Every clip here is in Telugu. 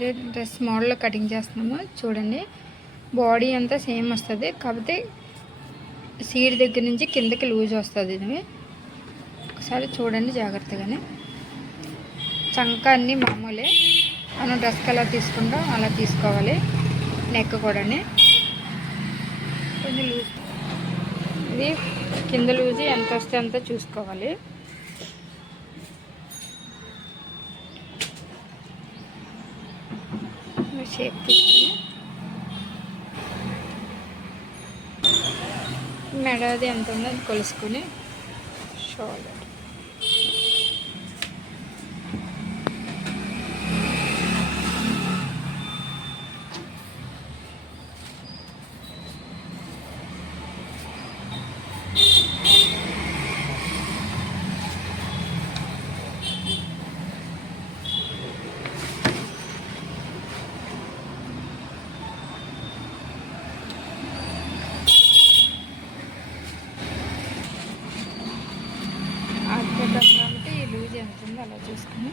వేరే డ్రెస్ మోడల్లో కటింగ్ చేస్తున్నాము చూడండి. బాడీ అంతా సేమ్ వస్తుంది, కాకపోతే సీడ్ దగ్గర నుంచి కిందకి లూజ్ వస్తుంది. ఇది ఒకసారి చూడండి జాగ్రత్తగానే. చంక అన్నీ మామూలే, మనం డ్రెస్కి ఎలా తీసుకుంటాం అలా తీసుకోవాలి. నెక్ కూడా కొంచెం లూజ్, ఇది కింద లూజ్ ఎంత వస్తే అంత చూసుకోవాలి. షేప్ తీసుకుని మెడది ఎంత ఉందో అది కొలుసుకొని షోల్డర్ కాబట్టి ఈ లూజ్ ఎంత ఉందో అలా చూసుకుని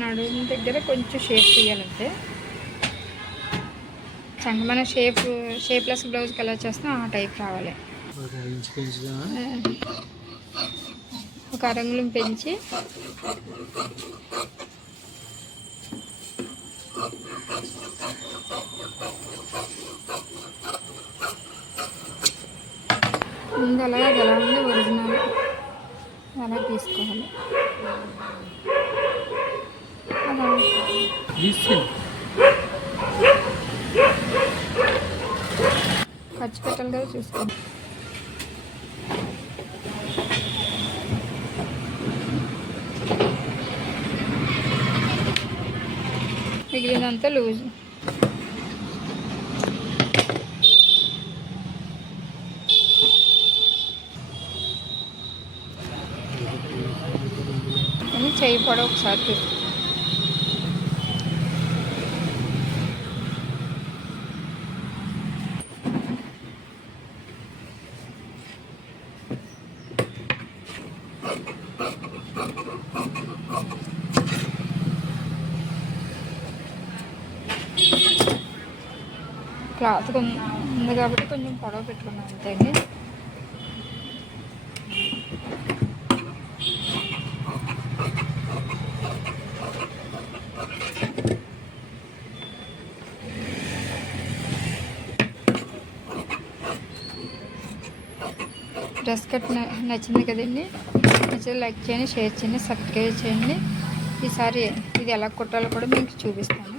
నడుము దగ్గర కొంచెం షేప్ తీయాలంటే, మన షేప్లెస్ బ్లౌజ్కి ఎలా చేస్తాం ఆ టైప్ రావాలి. ఒక అరంగుళం పెంచి ముందు అలా ఉంది ఒరిజినల్ అలా తీసుకోవాలి. ఖర్చు పెట్టాలి కదా చూసుకోండి. మిగిలినంత లూజ్. చెయ్యి పొడవు ఒకసారి చూసుకోండి. క్లాత్ ఉంది కాబట్టి కొంచెం పొడవు పెట్టుకున్నాం అంతే అండి. డ్రెస్ కట్ నచ్చింది కదండి. నచ్చితే లైక్ చేయండి, షేర్ చేయండి, సబ్స్క్రైబ్ చేయండి. ఈసారి ఇది ఎలా కుట్టాలో కూడా మీకు చూపిస్తాను.